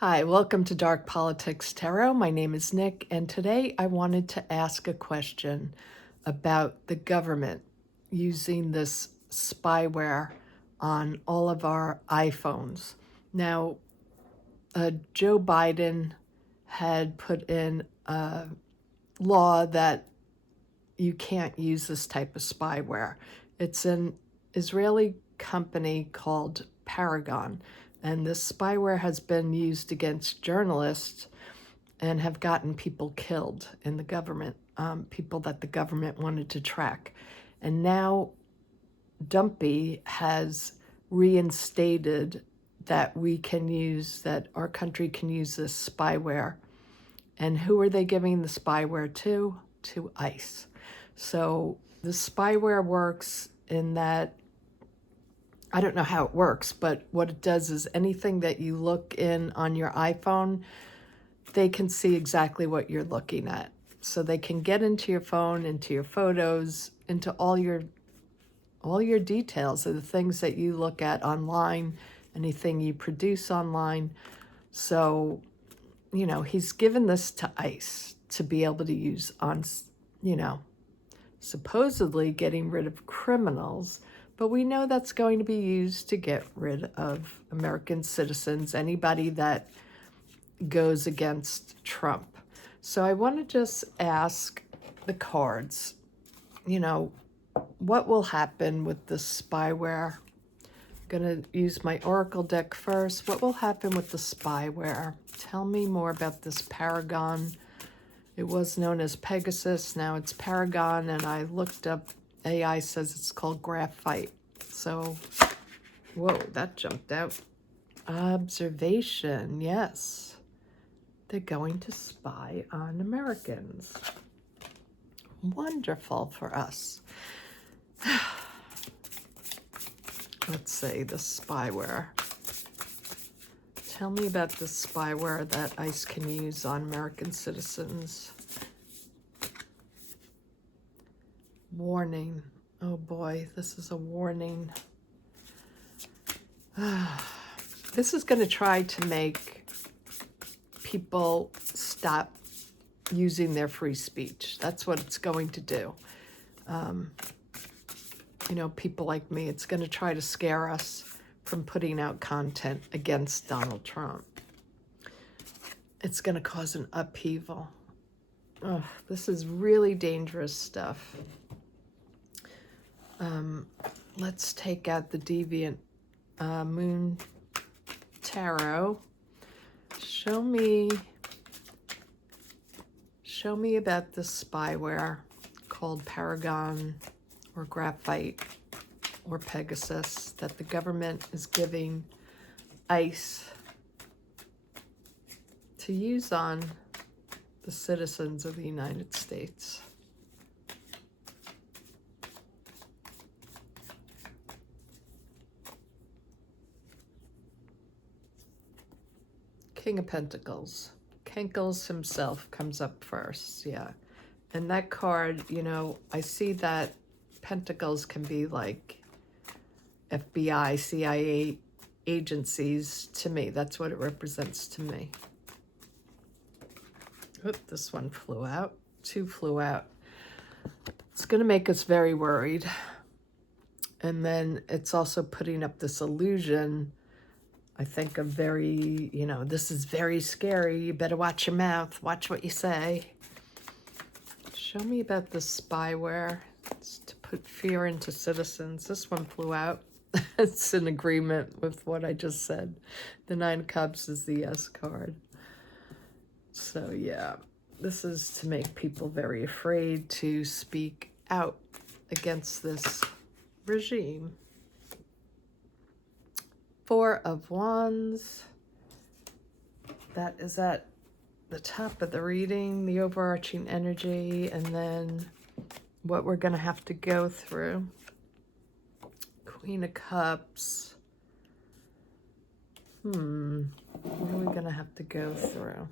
Hi, welcome to Dark Politics Tarot. My name is Nick, and today I wanted to ask a question about the government using this spyware on all of our iPhones. Now, Joe Biden had put in a law that you can't use this type of spyware. It's an Israeli company called Paragon. And this spyware has been used against journalists and have gotten people killed in the government, people that the government wanted to track. And now Dumpy has reinstated that we can use, that our country can use this spyware. And who are they giving the spyware to? To ICE. So the spyware works in that, I don't know how it works, but what it does is anything that you look in on your iPhone, they can see exactly what you're looking at. So they can get into your phone, into your photos, into all your details of the things that you look at online, anything you produce online. So, he's given this to ICE to be able to use on, supposedly getting rid of criminals. But we know that's going to be used to get rid of American citizens, anybody that goes against Trump. So I want to just ask the cards, what will happen with this spyware? I'm going to use my Oracle deck first. What will happen with the spyware? Tell me more about this Paragon. It was known as Pegasus, now it's Paragon, and I looked up, AI says it's called graphite. So, whoa, that jumped out. Observation, yes. They're going to spy on Americans. Wonderful for us. Let's see, the spyware. Tell me about the spyware that ICE can use on American citizens. Warning. Oh boy, this is a warning. This is going to try to make people stop using their free speech. That's what it's going to do. People like me, it's going to try to scare us from putting out content against Donald Trump. It's going to cause an upheaval. Oh, this is really dangerous stuff. Let's take out the Deviant Moon Tarot. Show me about this spyware called Paragon or Graphite or Pegasus that the government is giving ICE to use on the citizens of the United States. King of Pentacles. Kenkles himself comes up first, yeah. And that card, I see that Pentacles can be like FBI, CIA agencies to me. That's what it represents to me. Oop, this one flew out. Two flew out. It's going to make us very worried. And then it's also putting up this illusion, I think, of very, this is very scary. You better watch your mouth. Watch what you say. Show me about this spyware. It's to put fear into citizens. This one flew out. It's in agreement with what I just said. The Nine of Cups is the yes card. So yeah, this is to make people very afraid to speak out against this regime. Four of Wands. That is at the top of the reading, the overarching energy, and then what we're going to have to go through. Queen of Cups. What are we going to have to go through?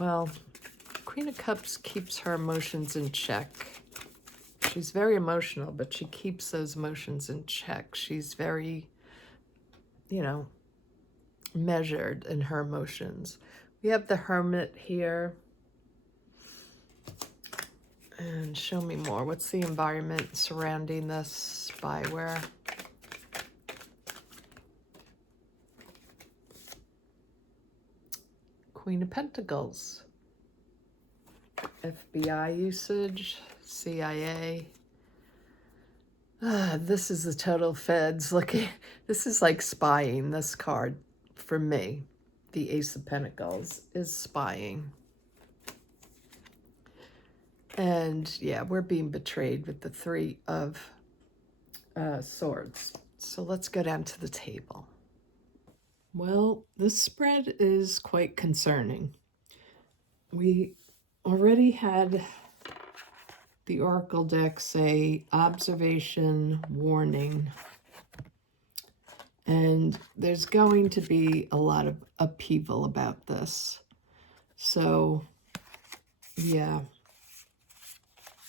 Well, Queen of Cups keeps her emotions in check. She's very emotional, but she keeps those emotions in check. She's very, measured in her emotions. We have the Hermit here. And show me more. What's the environment surrounding this spyware? Queen of Pentacles. FBI usage. CIA. This is the total feds. Look, this is like spying, this card, for me. The Ace of Pentacles is spying. And yeah, we're being betrayed with the Three of Swords. So let's go down to the table. Well, this spread is quite concerning. We already had the Oracle deck say observation, warning. And there's going to be a lot of upheaval about this. So, yeah,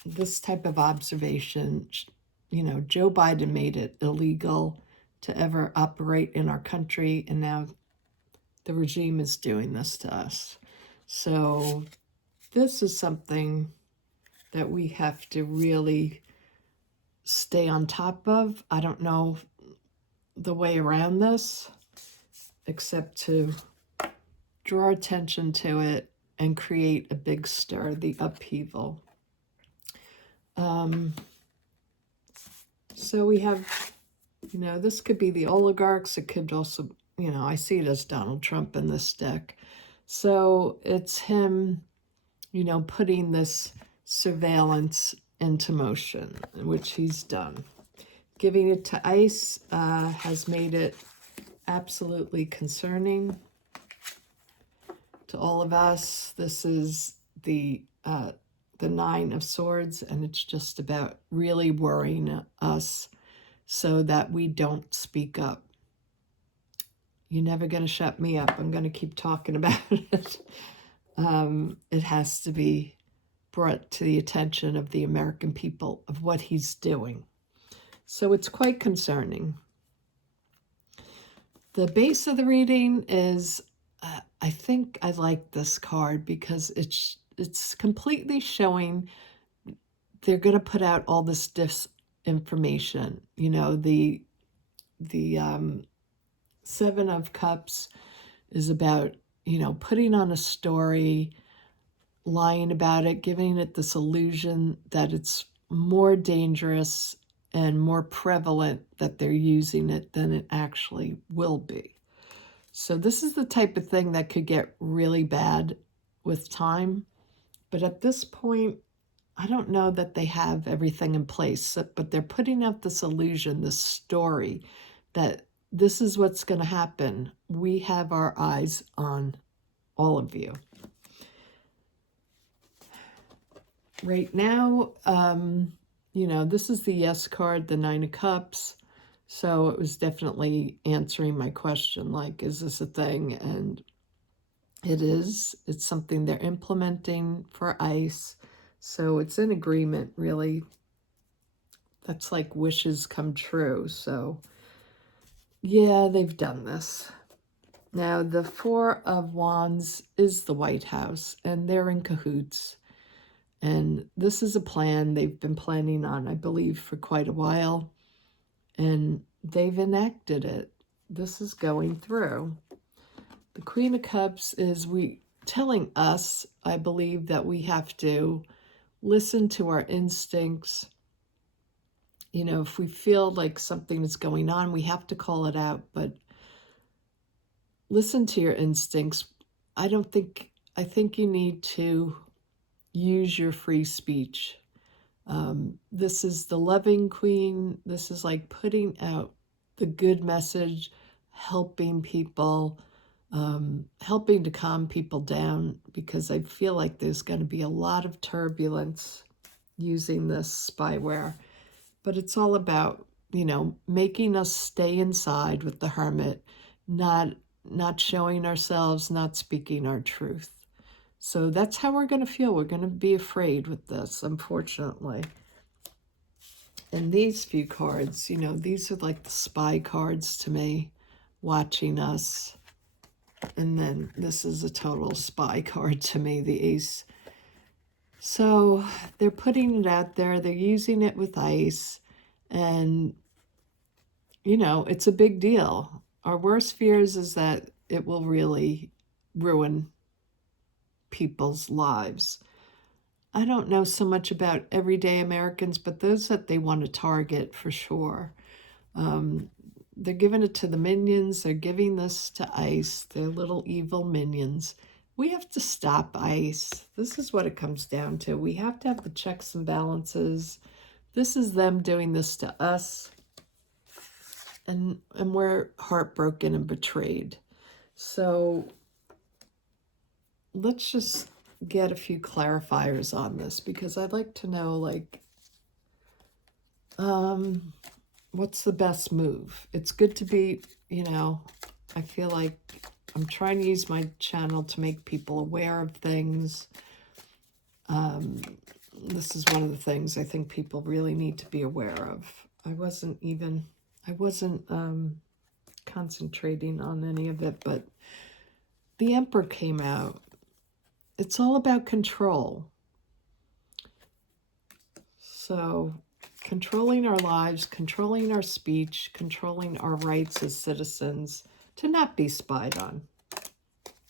this type of observation, you know, Joe Biden made it illegal to ever operate in our country, and now the regime is doing this to us. So this is something that we have to really stay on top of. I don't know the way around this except to draw attention to it and create a big stir, the upheaval. So we have, you know, this could be the oligarchs. It could also, you know, I see it as Donald Trump in this deck. So it's him, you know, putting this surveillance into motion, which he's done. Giving it to ICE has made it absolutely concerning to all of us. This is the Nine of Swords, and it's just about really worrying us so that we don't speak up. You're never going to shut me up. I'm going to keep talking about it. It has to be brought to the attention of the American people of what he's doing. So it's quite concerning. The base of the reading is, I think I like this card because it's completely showing they're going to put out all this disinformation. You know, the Seven of Cups is about, you know, putting on a story, lying about it, giving it this illusion that it's more dangerous and more prevalent that they're using it than it actually will be. So this is the type of thing that could get really bad with time. But at this point, I don't know that they have everything in place, but they're putting out this illusion, this story, that this is what's going to happen. We have our eyes on all of you. Right now, you know, this is the yes card, the Nine of Cups. So it was definitely answering my question, like, is this a thing? And it is. It's something they're implementing for ICE. So it's in agreement, really. That's like wishes come true. So, yeah, they've done this. Now, the Four of Wands is the White House, and they're in cahoots. And this is a plan they've been planning on, I believe, for quite a while. And they've enacted it. This is going through. The Queen of Cups is telling us, I believe, that we have to listen to our instincts. You know, if we feel like something is going on, we have to call it out, but listen to your instincts. I think you need to use your free speech. This is the loving queen. This is like putting out the good message, helping people, helping to calm people down, because I feel like there's going to be a lot of turbulence using this spyware. But it's all about, you know, making us stay inside with the Hermit, not showing ourselves, not speaking our truth. So that's how we're going to feel. We're going to be afraid with this, unfortunately. And these few cards, you know, these are like the spy cards to me, watching us. And then this is a total spy card to me, the ace. So they're putting it out there. They're using it with ice. And, you know, it's a big deal. Our worst fears is that it will really ruin people's lives. I don't know so much about everyday Americans, but those that they want to target for sure. They're giving it to the minions. They're giving this to ICE. They're little evil minions. We have to stop ICE. This is what it comes down to. We have to have the checks and balances. This is them doing this to us. And we're heartbroken and betrayed. So let's just get a few clarifiers on this, because I'd like to know, like, what's the best move? It's good to be, you know, I feel like I'm trying to use my channel to make people aware of things. This is one of the things I think people really need to be aware of. I wasn't concentrating on any of it, but the Emperor came out. It's all about control. So controlling our lives, controlling our speech, controlling our rights as citizens to not be spied on.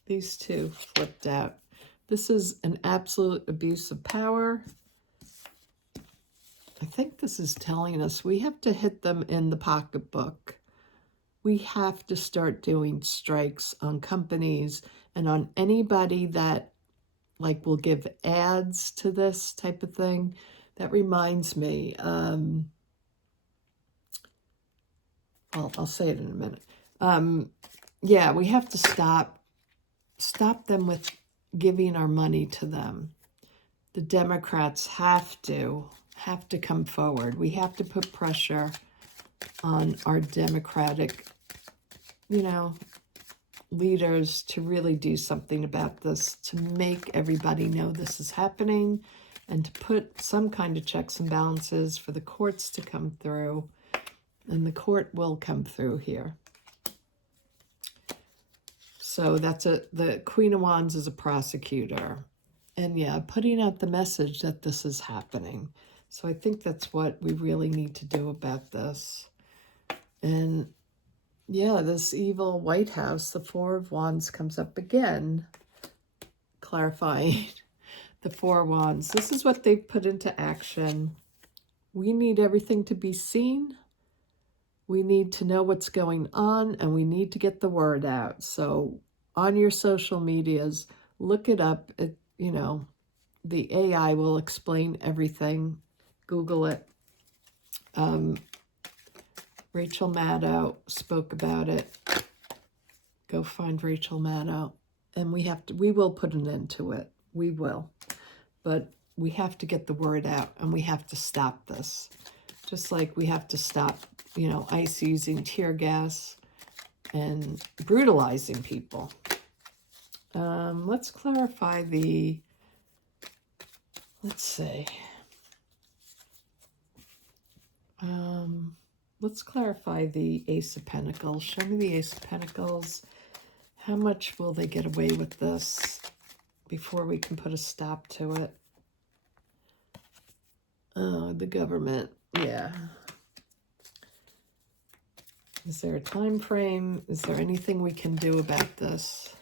These two flipped out. This is an absolute abuse of power. I think this is telling us we have to hit them in the pocketbook. We have to start doing strikes on companies and on anybody that, like, will give ads to this type of thing. That reminds me, I'll say it in a minute. Yeah, we have to stop them with giving our money to them. The Democrats have to come forward. We have to put pressure on our Democratic, you know, leaders to really do something about this, to make everybody know this is happening, and to put some kind of checks and balances for the courts to come through. And the court will come through here. So that's the Queen of Wands is a prosecutor. And yeah, putting out the message that this is happening. So I think that's what we really need to do about this. And yeah, this evil White House, the Four of Wands comes up again, clarifying the Four of Wands. This is what they've put into action. We need everything to be seen. We need to know what's going on, and we need to get the word out. So on your social medias, look it up. You know, the AI will explain everything. Google it. Rachel Maddow spoke about it. Go find Rachel Maddow. And we will put an end to it. We will. But we have to get the word out, and we have to stop this. Just like we have to stop, you know, ICE using tear gas and brutalizing people. Let's clarify let's see. Let's clarify the Ace of Pentacles. Show me the Ace of Pentacles. How much will they get away with this before we can put a stop to it? Oh, the government. Yeah. Is there a time frame? Is there anything we can do about this?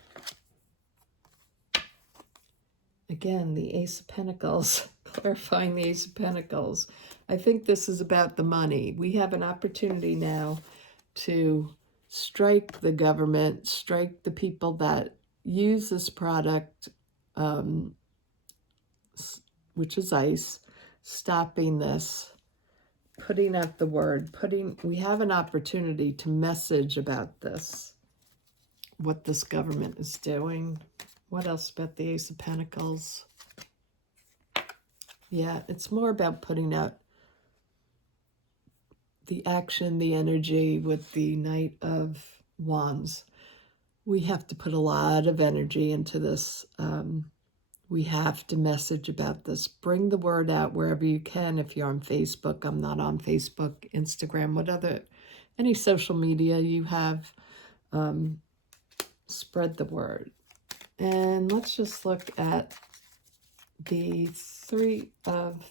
Again, the Ace of Pentacles, clarifying the Ace of Pentacles. I think this is about the money. We have an opportunity now to strike the government, strike the people that use this product, which is ICE, stopping this, putting out the word, we have an opportunity to message about this, what this government is doing. What else about the Ace of Pentacles? Yeah, it's more about putting out the action, the energy with the Knight of Wands. We have to put a lot of energy into this. We have to message about this. Bring the word out wherever you can. If you're on Facebook, I'm not on Facebook, Instagram, any social media you have. spread the word. And let's just look at the Three of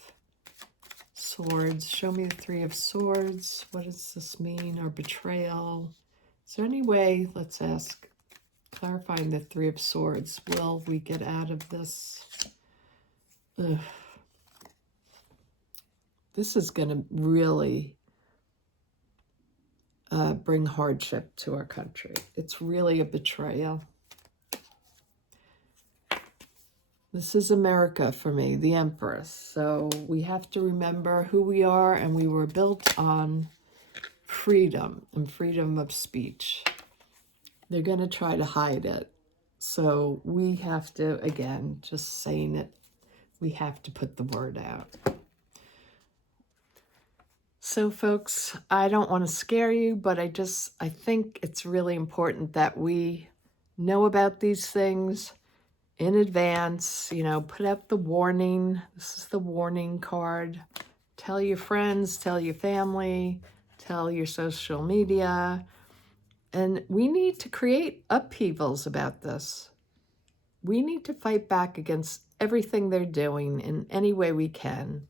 Swords. Show me the Three of Swords. What does this mean? Or betrayal? Is there any way, let's ask, clarifying the Three of Swords, will we get out of this? Ugh. This is going to really bring hardship to our country. It's really a betrayal. This is America for me, the Empress. So we have to remember who we are, and we were built on freedom and freedom of speech. They're going to try to hide it. So we have to, again, just saying it, we have to put the word out. So folks, I don't want to scare you, but I think it's really important that we know about these things in advance, you know, put out the warning. This is the warning card. Tell your friends, tell your family, tell your social media. And we need to create upheavals about this. We need to fight back against everything they're doing in any way we can.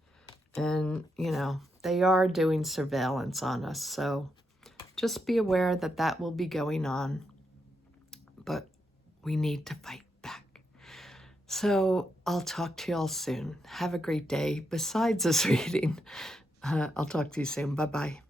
And, you know, they are doing surveillance on us. So just be aware that that will be going on. But we need to fight back. So I'll talk to you all soon. Have a great day. Besides this reading, I'll talk to you soon. Bye-bye.